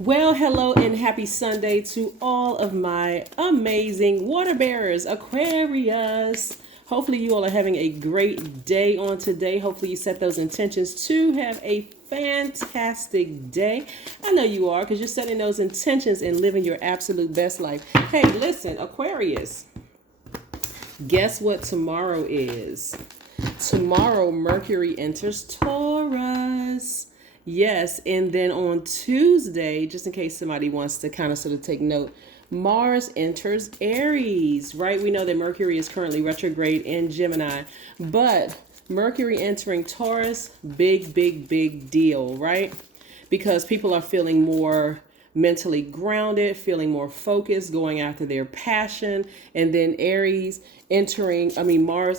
Well, hello and happy Sunday to all of my amazing water bearers, Aquarius. Hopefully, you all are having a great day on today. Hopefully, you set those intentions to have a fantastic day. I know you are because you're setting those intentions and living your absolute best life. Hey, listen, Aquarius, guess what tomorrow is? Tomorrow, Mercury enters Taurus. Yes, and then on Tuesday, just in case somebody wants to kind of sort of take note, Mars enters Aries, right? We know that Mercury is currently retrograde in Gemini, but Mercury entering Taurus, big, big, big deal, right? Because people are feeling more mentally grounded, feeling more focused, going after their passion, and then Mars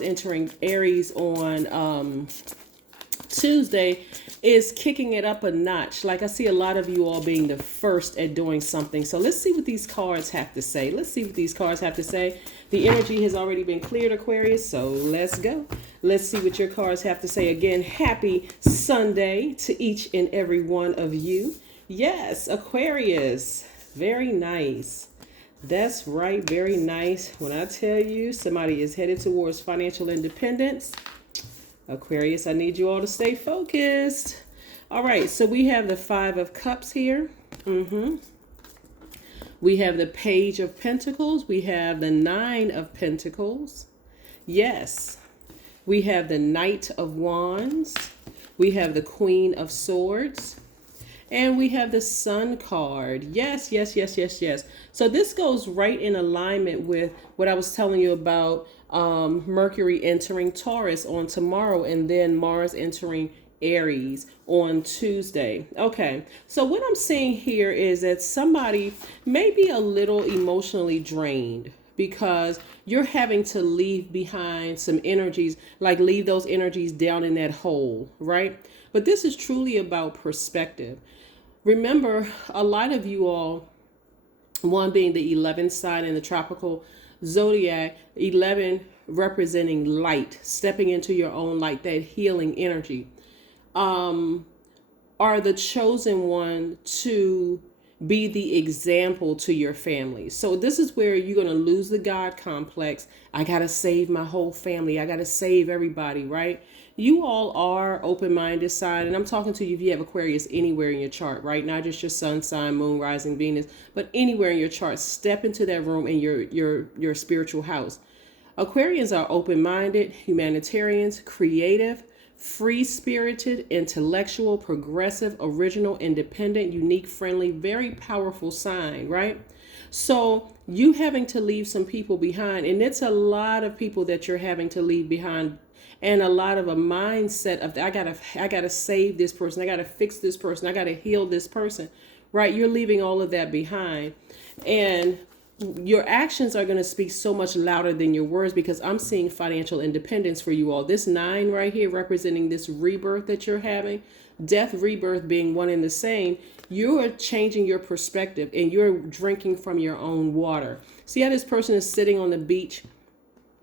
entering Aries on Tuesday is kicking it up a notch. Like I see a lot of you all being the first at doing something. So let's see what these cards have to say. The energy has already been cleared, Aquarius. So let's go. Let's see what your cards have to say. Again, happy Sunday to each and every one of you. Yes, Aquarius. Very nice. That's right. Very nice. When I tell you somebody is headed towards financial independence, Aquarius, I need you all to stay focused. All right, so we have the Five of Cups here. We have the Page of Pentacles. We have the Nine of Pentacles. Yes. We have the Knight of Wands. We have the Queen of Swords. And we have the Sun card. Yes, yes, yes, yes, yes. So this goes right in alignment with what I was telling you about Mercury entering Taurus on tomorrow and then Mars entering Aries on Tuesday. Okay, so what I'm seeing here is that somebody may be a little emotionally drained because you're having to leave behind some energies, like leave those energies down in that hole, right? But this is truly about perspective. Remember, a lot of you all, one being the 11th sign in the tropical Zodiac, 11 representing light, stepping into your own light, that healing energy, are the chosen one to be the example to your family. So this is where you're going to lose the God complex. I got to save my whole family. I got to save everybody, right? You all are open-minded sign, and I'm talking to you if you have Aquarius anywhere in your chart, right? Not just your sun sign, moon, rising, Venus, but anywhere in your chart. Step into that room in your spiritual house. Aquarians are open-minded, humanitarians, creative, free-spirited, intellectual, progressive, original, independent, unique, friendly, very powerful sign, right? So you having to leave some people behind, and it's a lot of people that you're having to leave behind, and a lot of a mindset of I gotta save this person, I gotta fix this person, I gotta heal this person, right? You're leaving all of that behind, and your actions are going to speak so much louder than your words, because I'm seeing financial independence for you all. This 9 right here representing this rebirth that you're having, death, rebirth being one and the same. You're changing your perspective and you're drinking from your own water. See how this person is sitting on the beach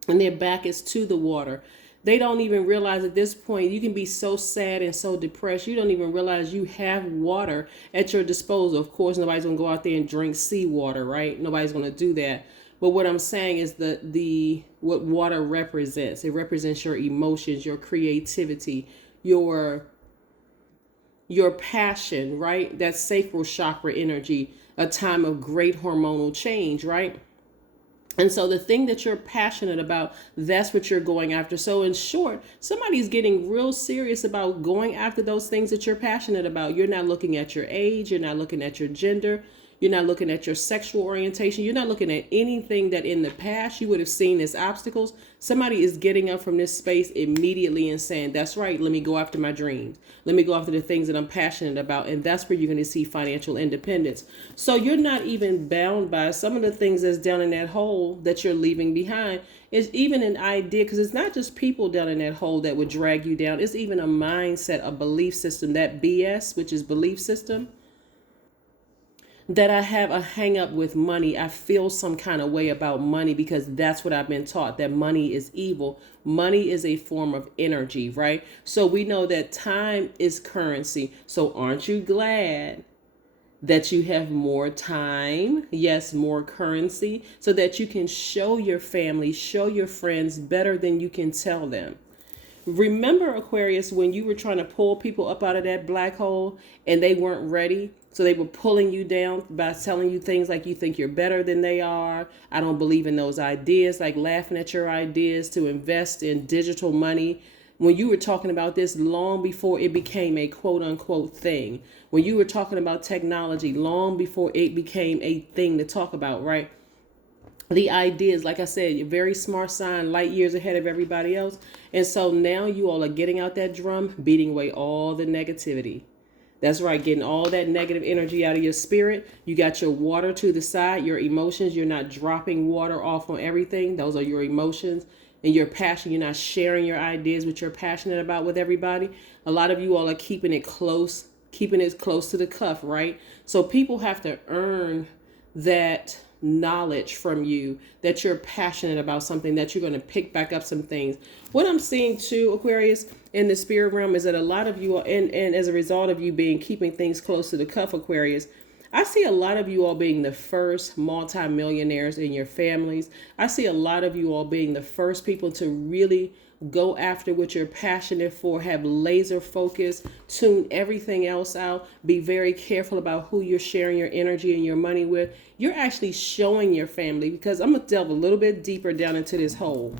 and their back is to the water. They don't even realize at this point, you can be so sad and so depressed, you don't even realize you have water at your disposal. Of course, nobody's going to go out there and drink seawater, right? Nobody's going to do that. But what I'm saying is what water represents. It represents your emotions, your creativity, your passion, right? That sacral chakra energy, a time of great hormonal change, right? And so the thing that you're passionate about, that's what you're going after. So in short, somebody's getting real serious about going after those things that you're passionate about. You're not looking at your age. You're not looking at your gender. You're not looking at your sexual orientation. You're not looking at anything that in the past you would have seen as obstacles. Somebody is getting up from this space immediately and saying, that's right, let me go after my dreams. Let me go after the things that I'm passionate about. And that's where you're going to see financial independence. So you're not even bound by some of the things that's down in that hole that you're leaving behind. It's even an idea, because it's not just people down in that hole that would drag you down. It's even a mindset, a belief system, that BS, which is belief system, that I have a hang up with money. I feel some kind of way about money because that's what I've been taught, that money is evil. Money is a form of energy, right? So we know that time is currency. So aren't you glad that you have more time, yes, more currency, so that you can show your family, show your friends better than you can tell them. Remember, Aquarius, when you were trying to pull people up out of that black hole and they weren't ready? So they were pulling you down by telling you things like you think you're better than they are. I don't believe in those ideas, like laughing at your ideas to invest in digital money. When you were talking about this long before it became a quote unquote thing, when you were talking about technology long before it became a thing to talk about, right? The ideas, like I said, you're very smart sign, light years ahead of everybody else. And so now you all are getting out that drum, beating away all the negativity. That's right, getting all that negative energy out of your spirit. You got your water to the side, your emotions. You're not dropping water off on everything. Those are your emotions and your passion. You're not sharing your ideas, what you're passionate about with everybody. A lot of you all are keeping it close to the cuff, right? So people have to earn that knowledge from you, that you're passionate about something, that you're going to pick back up some things. What I'm seeing too, Aquarius, in the spirit realm is that a lot of you are, and as a result of you keeping things close to the cuff, Aquarius, I see a lot of you all being the first multimillionaires in your families. I see a lot of you all being the first people to really go after what you're passionate for, have laser focus, tune everything else out, be very careful about who you're sharing your energy and your money with. You're actually showing your family, because I'm going to delve a little bit deeper down into this hole.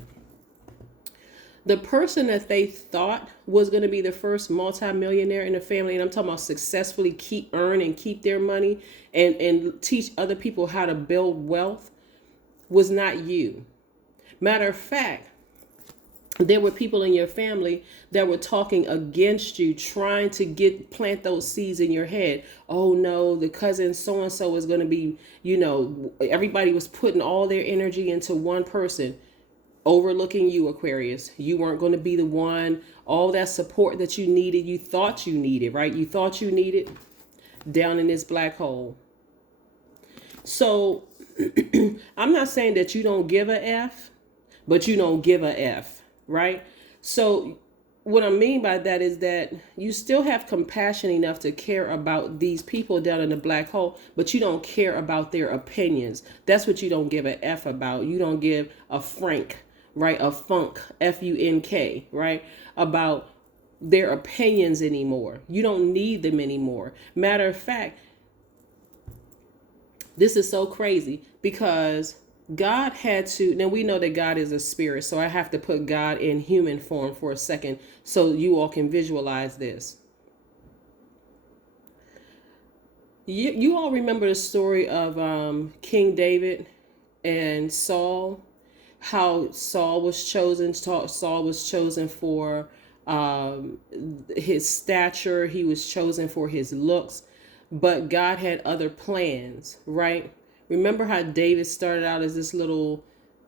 The person that they thought was going to be the first multimillionaire in the family, and I'm talking about successfully earn and keep their money and teach other people how to build wealth, was not you. Matter of fact, there were people in your family that were talking against you, trying to plant those seeds in your head. Oh no, the cousin so-and-so is going to be, everybody was putting all their energy into one person, overlooking you, Aquarius. You weren't going to be the one, all that support that you needed, you thought you needed, right? You thought you needed down in this black hole. So I'm not saying that you don't give a F, but you don't give a F. Right? So what I mean by that is that you still have compassion enough to care about these people down in the black hole, but you don't care about their opinions. That's what you don't give a F about. You don't give a frank, right? A funk, F-U-N-K, right? About their opinions anymore. You don't need them anymore. Matter of fact, this is so crazy because God had to, now we know that God is a spirit, so I have to put God in human form for a second so you all can visualize this. You all remember the story of King David and Saul, how Saul was chosen for his stature, he was chosen for his looks, but God had other plans, right? Remember how David started out as this little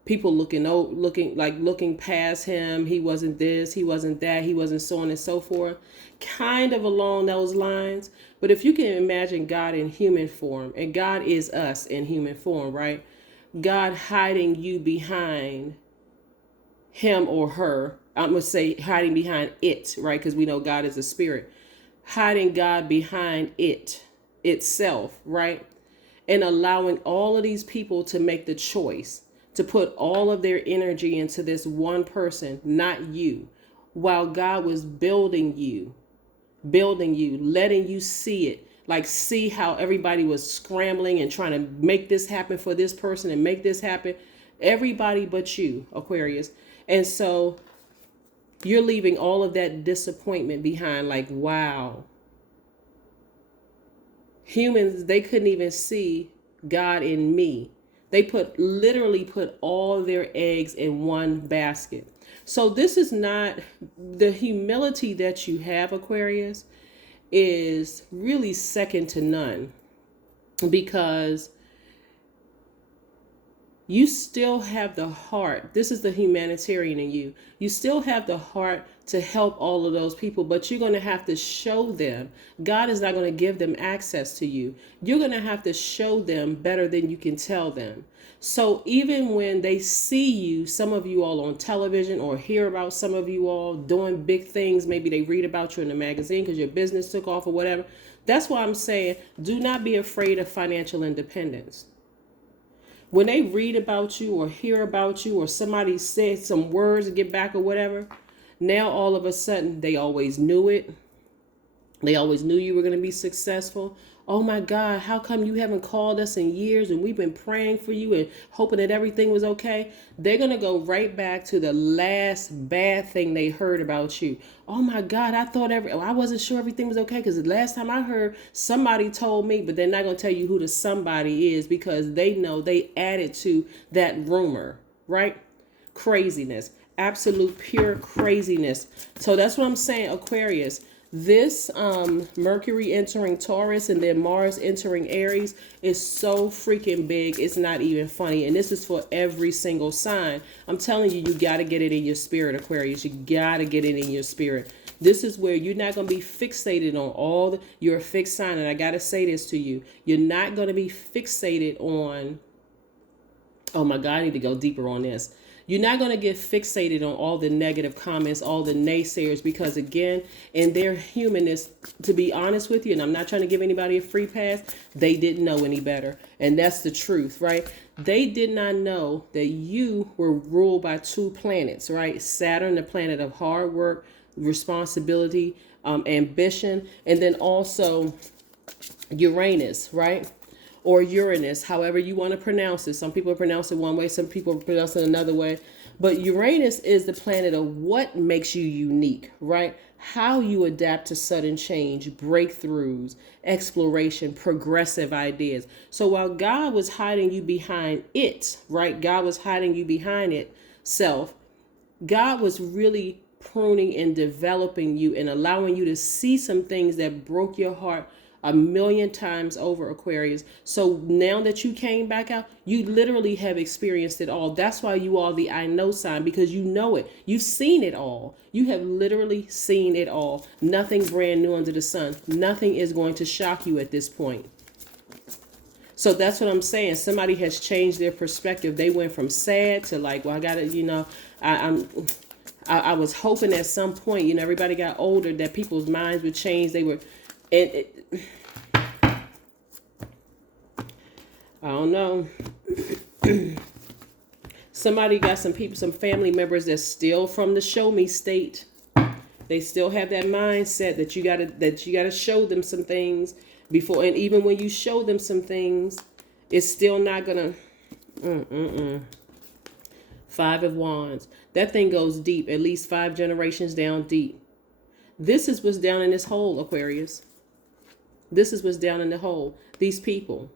people looking past him. He wasn't this, he wasn't that, he wasn't so on and so forth. Kind of along those lines. But if you can imagine God in human form, and God is us in human form, right? God hiding you behind him or her. I'm going to say hiding behind it, right? Because we know God is a spirit. Hiding God behind itself, right? And allowing all of these people to make the choice to put all of their energy into this one person, not you, while God was building you, letting you see it, like see how everybody was scrambling and trying to make this happen for this person and make this happen. Everybody but you, Aquarius. And so you're leaving all of that disappointment behind, like, wow. Humans, they couldn't even see God in me. They literally put all their eggs in one basket. So this is not the humility that you have, Aquarius, is really second to none, because you still have the heart. This is the humanitarian in you. You still have the heart to help all of those people, but you're going to have to show them. God is not going to give them access to you. You're going to have to show them better than you can tell them. So even when they see you, some of you all on television, or hear about some of you all doing big things, maybe they read about you in the magazine because your business took off or whatever. That's why I'm saying, do not be afraid of financial independence. When they read about you or hear about you or somebody said some words to get back or whatever, now all of a sudden they always knew it. They always knew you were going to be successful. Oh my God, how come you haven't called us in years and we've been praying for you and hoping that everything was okay? They're going to go right back to the last bad thing they heard about you. Oh my God, I wasn't sure everything was okay because the last time I heard, somebody told me, but they're not going to tell you who the somebody is because they know they added to that rumor, right? Craziness, absolute pure craziness. So that's what I'm saying, Aquarius. This Mercury entering Taurus and then Mars entering Aries is so freaking big. It's not even funny. And this is for every single sign. I'm telling you, you got to get it in your spirit, Aquarius. You got to get it in your spirit. This is where you're not going to be fixated on you're a fixed sign. And I got to say this to you. You're not going to be fixated on, oh my God, I need to go deeper on this. You're not going to get fixated on all the negative comments, all the naysayers, because again, in their humanness, to be honest with you, and I'm not trying to give anybody a free pass, they didn't know any better. And that's the truth, right? They did not know that you were ruled by two planets, right? Saturn, the planet of hard work, responsibility, ambition, and then also Uranus, right? Or Uranus, however you want to pronounce it. Some people pronounce it one way, some people pronounce it another way. But Uranus is the planet of what makes you unique, right? How you adapt to sudden change, breakthroughs, exploration, progressive ideas. So while God was hiding you behind it, right? God was hiding you behind itself. God was really pruning and developing you and allowing you to see some things that broke your heart a million times over, Aquarius. So now that you came back out, you literally have experienced it all. That's why you are the I know sign, because you know it. You've seen it all. You have literally seen it all. Nothing brand new under the sun. Nothing is going to shock you at this point. So that's what I'm saying. Somebody has changed their perspective. They went from sad to like, well, I got to, I was hoping at some point, everybody got older, that people's minds would change. They were, I don't know. Somebody got some people, some family members that's still from the show me state. They still have that mindset that you gotta show them some things before, and even when you show them some things, it's still not gonna. Five of Wands. That thing goes deep, at least 5 generations down deep. This is what's down in this hole, Aquarius. This is what's down in the hole. These people,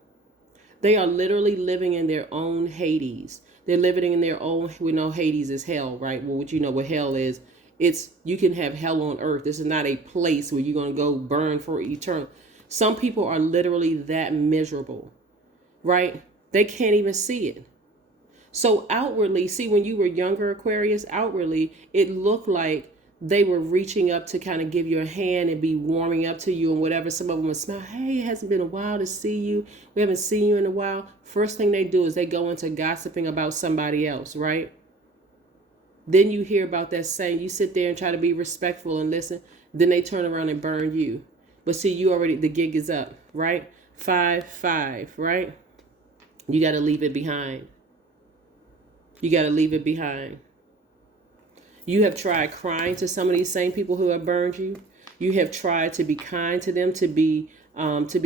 they are literally living in their own Hades. They're living in their own, we know Hades is hell, right? Well, what you know what hell is, you can have hell on earth. This is not a place where you're going to go burn for eternal. Some people are literally that miserable, right? They can't even see it. So outwardly, see, when you were younger, Aquarius, outwardly, it looked like they were reaching up to kind of give you a hand and be warming up to you and whatever. Some of them would smile. Hey, it hasn't been a while to see you. We haven't seen you in a while. First thing they do is they go into gossiping about somebody else, right? Then you hear about that saying, you sit there and try to be respectful and listen. Then they turn around and burn you. But see, the gig is up, right? 5-5, right? You got to leave it behind. You got to leave it behind. You have tried crying to some of these same people who have burned you. You have tried to be kind to them, to be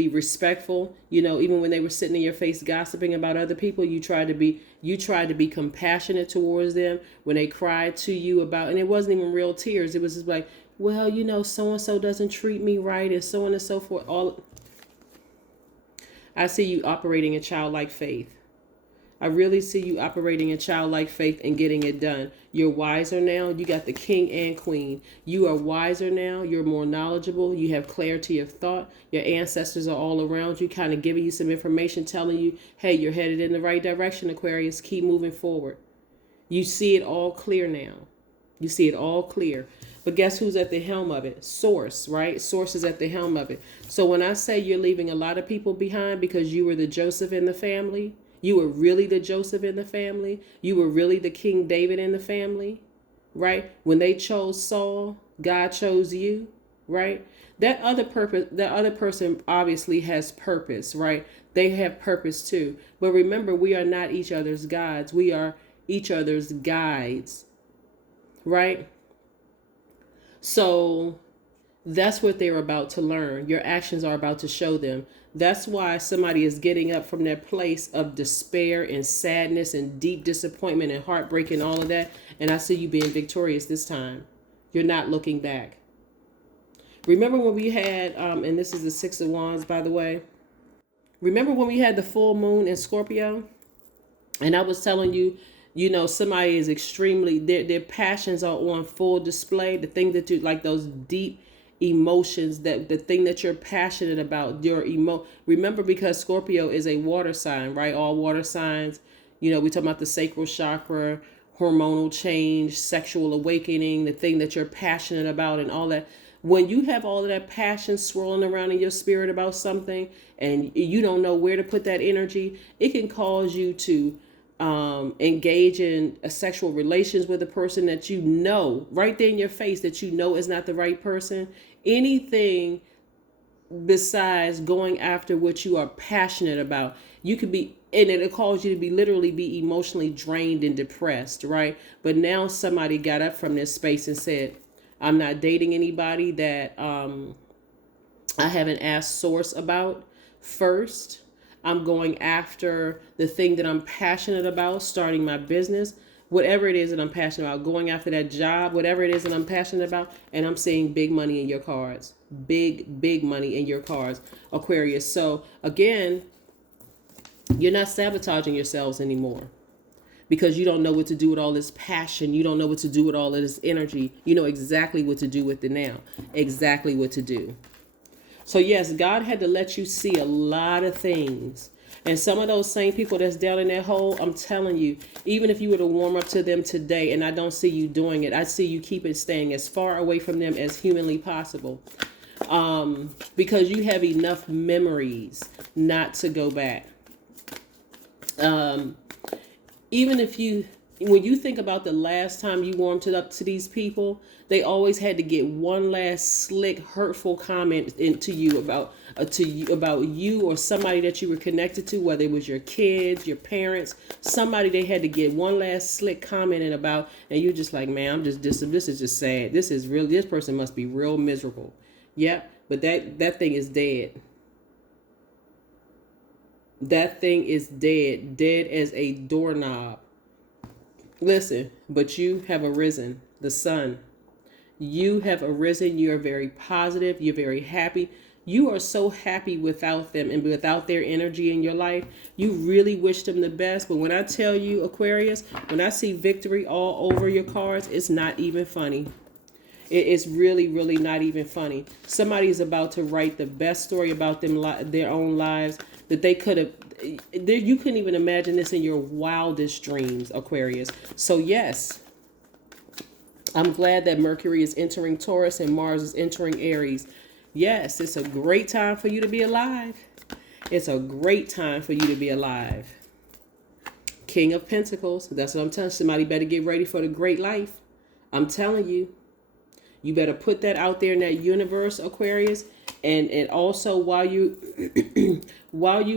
respectful. Even when they were sitting in your face gossiping about other people, you tried to be compassionate towards them when they cried to you about, and it wasn't even real tears. It was just like, well, so and so doesn't treat me right, and so on and so forth. I see you operating in childlike faith. I really see you operating in childlike faith and getting it done. You're wiser now. You got the king and queen. You are wiser now. You're more knowledgeable. You have clarity of thought. Your ancestors are all around you, kind of giving you some information, telling you, hey, you're headed in the right direction, Aquarius. Keep moving forward. You see it all clear now. You see it all clear. But guess who's at the helm of it? Source, right? Source is at the helm of it. So when I say you're leaving a lot of people behind because you were the Joseph in the family, you were really the Joseph in the family. You were really the King David in the family, right? When they chose Saul, God chose you, right? That other person obviously has purpose, right? They have purpose too. But remember, we are not each other's gods. We are each other's guides, right? So that's what they're about to learn. Your actions are about to show them. That's why somebody is getting up from their place of despair and sadness and deep disappointment and heartbreak and all of that. And I see you being victorious this time. You're not looking back. Remember when we had, and this is the Six of Wands, by the way. Remember when we had the full moon in Scorpio? And I was telling you, you know, somebody is extremely, their passions are on full display. The thing that you, like those deep emotions, that the thing that you're passionate about, remember, because Scorpio is a water sign, right? All water signs, you know, we talk about the sacral chakra, hormonal change, sexual awakening, the thing that you're passionate about and all that. When you have all of that passion swirling around in your spirit about something and you don't know where to put that energy, it can cause you to engage in a sexual relations with a person that you know right there in your face that you know is not the right person. Anything besides going after what you are passionate about, you could be, and it'll cause you to be literally be emotionally drained and depressed, right? But now somebody got up from this space and said, I'm not dating anybody that I haven't asked source about first. I'm going after the thing that I'm passionate about, starting my business, whatever it is that I'm passionate about, going after that job, whatever it is that I'm passionate about, and I'm seeing big money in your cards. Big money in your cards, Aquarius. So again, you're not sabotaging yourselves anymore because you don't know what to do with all this passion. You don't know what to do with all of this energy. You know exactly what to do with it now. Exactly what to do. So yes, God had to let you see a lot of things. And some of those same people that's down in that hole, I'm telling you, even if you were to warm up to them today, and I don't see you doing it, I see you staying as far away from them as humanly possible. Because you have enough memories not to go back. Even if when you think about the last time you warmed it up to these people, they always had to get one last slick, hurtful comment into you about you or somebody that you were connected to, whether it was your kids, your parents, somebody they had to get one last slick comment in about, and you're just like, man, this is just sad. This person must be real miserable. Yeah, but that thing is dead. That thing is dead as a doorknob. Listen, but you have arisen, the sun. You have arisen. You are very positive. You're very happy. You are so happy without them and without their energy in your life. You really wish them the best. But when I tell you, Aquarius, when I see victory all over your cards, it's not even funny. It's really, really not even funny. Somebody is about to write the best story about their own lives that they could have. You couldn't even imagine this in your wildest dreams, Aquarius. So yes, I'm glad that Mercury is entering Taurus and Mars is entering Aries. Yes, it's a great time for you to be alive. It's a great time for you to be alive. King of Pentacles. That's what I'm telling you. Somebody better get ready for the great life. I'm telling you. You better put that out there in that universe, Aquarius. And also while you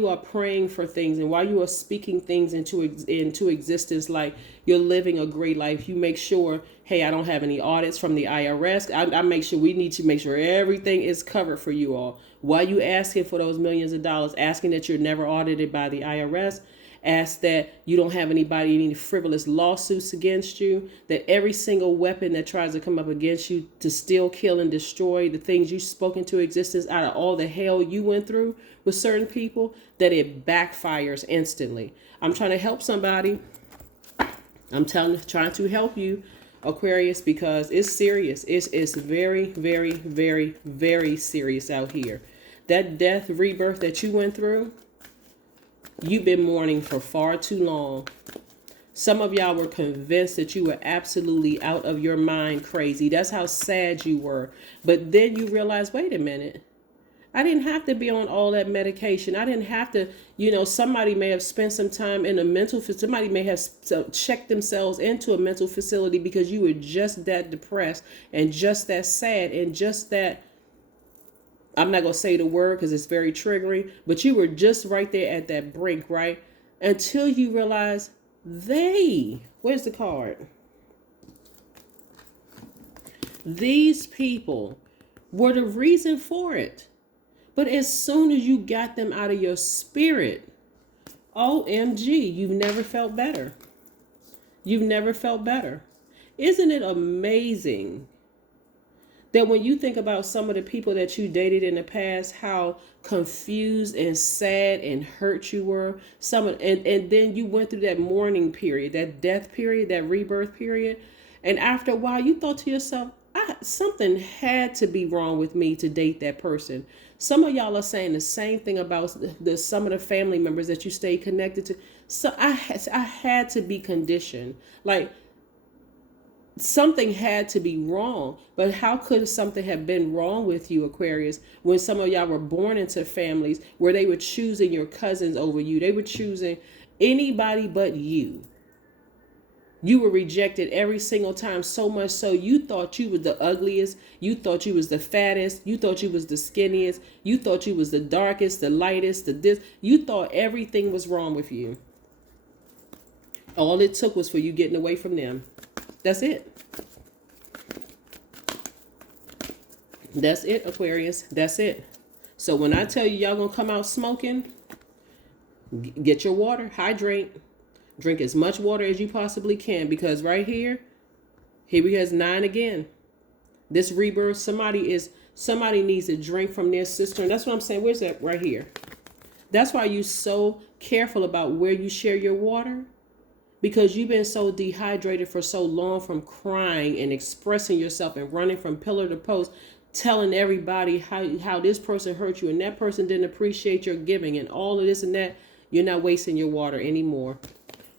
are praying for things and while you are speaking things into existence, like you're living a great life, you make sure, hey, I don't have any audits from the IRS. I make sure we need to make sure everything is covered for you all. While you asking for those millions of dollars, asking that you're never audited by the IRS, ask that you don't have any frivolous lawsuits against you, that every single weapon that tries to come up against you to steal, kill, and destroy the things you spoke into existence out of all the hell you went through with certain people, that it backfires instantly. I'm trying to help somebody. I'm trying to help you, Aquarius, because it's serious. It's very, very, very, very serious out here. That death, rebirth that you went through, you've been mourning for far too long. Some of y'all were convinced that you were absolutely out of your mind crazy. That's how sad you were. But then you realize, wait a minute. I didn't have to be on all that medication. I didn't have to, somebody may have spent some time in a somebody may have checked themselves into a mental facility because you were just that depressed and just that sad and just that I'm not going to say the word because it's very triggering, but you were just right there at that brink, right? Until you realize where's the card? These people were the reason for it. But as soon as you got them out of your spirit, OMG, you've never felt better. You've never felt better. Isn't it amazing that when you think about some of the people that you dated in the past, how confused and sad and hurt you were, and then you went through that mourning period, that death period, that rebirth period, and after a while you thought to yourself, something had to be wrong with me to date that person. Some of y'all are saying the same thing about some of the family members that you stay connected to. So I had to be conditioned. Like, something had to be wrong. But how could something have been wrong with you, Aquarius, when some of y'all were born into families where they were choosing your cousins over you? They were choosing anybody but you. You were rejected every single time, so much so you thought you was the ugliest, you thought you was the fattest, you thought you was the skinniest, you thought you was the darkest, the lightest, you thought everything was wrong with you. All it took was for you getting away from them. That's it. That's it, Aquarius. That's it. So when I tell you y'all gonna come out smoking, get your water, hydrate. Drink as much water as you possibly can, because right here we has 9 again. This rebirth, somebody needs to drink from their cistern. That's what I'm saying. Where's that? Right here. That's why you're so careful about where you share your water, because you've been so dehydrated for so long from crying and expressing yourself and running from pillar to post, telling everybody how this person hurt you and that person didn't appreciate your giving and all of this and that. You're not wasting your water anymore.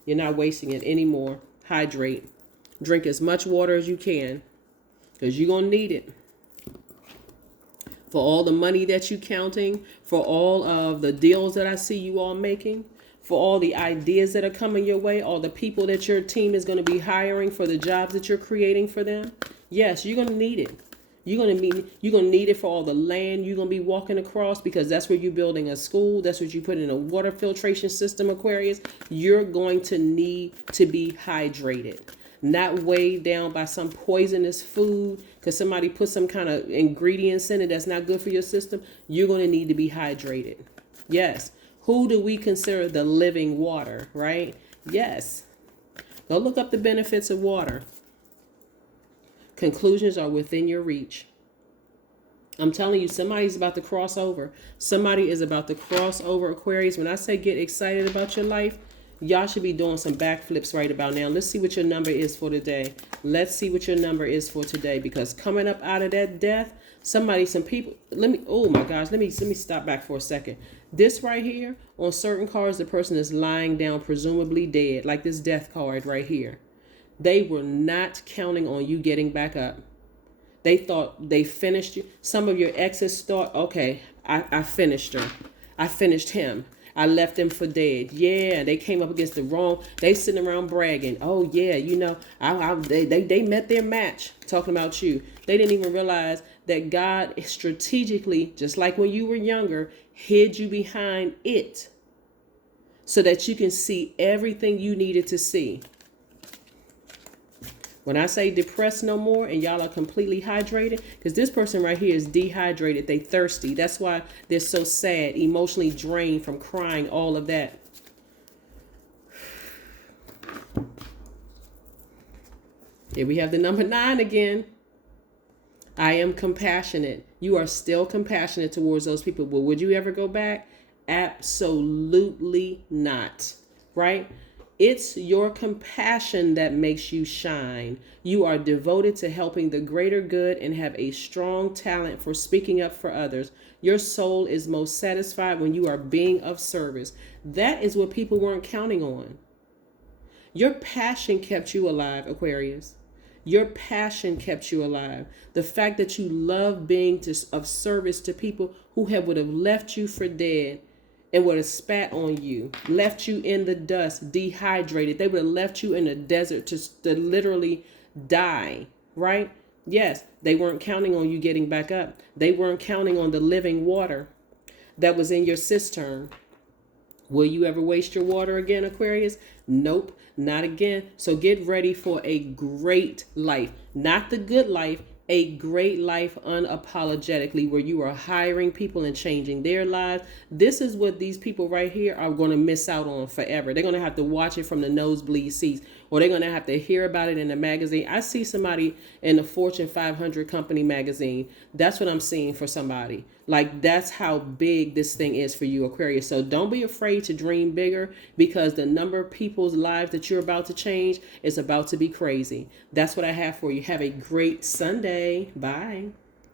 You're not wasting it anymore. Hydrate. Drink as much water as you can, because you're going to need it. For all the money that you're counting, for all of the deals that I see you all making, for all the ideas that are coming your way, all the people that your team is going to be hiring for the jobs that you're creating for them. Yes, you're going to need it. You're going to need it for all the land you're going to be walking across, because that's where you're building a school. That's what you put in a water filtration system, Aquarius. You're going to need to be hydrated, not weighed down by some poisonous food because somebody put some kind of ingredients in it that's not good for your system. You're going to need to be hydrated. Yes. Who do we consider the living water, right? Yes. Go look up the benefits of water. Conclusions are within your reach. I'm telling you, somebody's about to cross over. Somebody is about to cross over, Aquarius. When I say get excited about your life, y'all should be doing some backflips right about now. Let's see what your number is for today. Let's see what your number is for today, because coming up out of that death, some people, oh my gosh, let me stop back for a second. This right here, on certain cards, the person is lying down, presumably dead, like this death card right here. They were not counting on you getting back up. They thought they finished you. Some of your exes thought, okay, I finished her. I finished him. I left them for dead. Yeah, they came up against the wrong. They sitting around bragging. Oh yeah, they met their match. Talking about you. They didn't even realize that God strategically, just like when you were younger, hid you behind it so that you can see everything you needed to see. When I say depressed no more and y'all are completely hydrated, because this person right here is dehydrated. They thirsty. That's why they're so sad, emotionally drained from crying, all of that. Here we have the number 9 again. I am compassionate. You are still compassionate towards those people. But would you ever go back? Absolutely not. Right? It's your compassion that makes you shine. You are devoted to helping the greater good and have a strong talent for speaking up for others. Your soul is most satisfied when you are being of service. That is what people weren't counting on. Your passion kept you alive, Aquarius. Your passion kept you alive. The fact that you love being of service to people who would have left you for dead and would have spat on you, left you in the dust, dehydrated. They would have left you in the desert to literally die, right? Yes, they weren't counting on you getting back up. They weren't counting on the living water that was in your cistern. Will you ever waste your water again, Aquarius? Nope, not again. So get ready for a great life. Not the good life, a great life unapologetically, where you are hiring people and changing their lives. This is what these people right here are going to miss out on forever. They're going to have to watch it from the nosebleed seats, or they're going to have to hear about it in the magazine. I see somebody in the Fortune 500 company magazine. That's what I'm seeing for somebody. Like, that's how big this thing is for you, Aquarius. So don't be afraid to dream bigger, because the number of people's lives that you're about to change is about to be crazy. That's what I have for you. Have a great Sunday. Bye.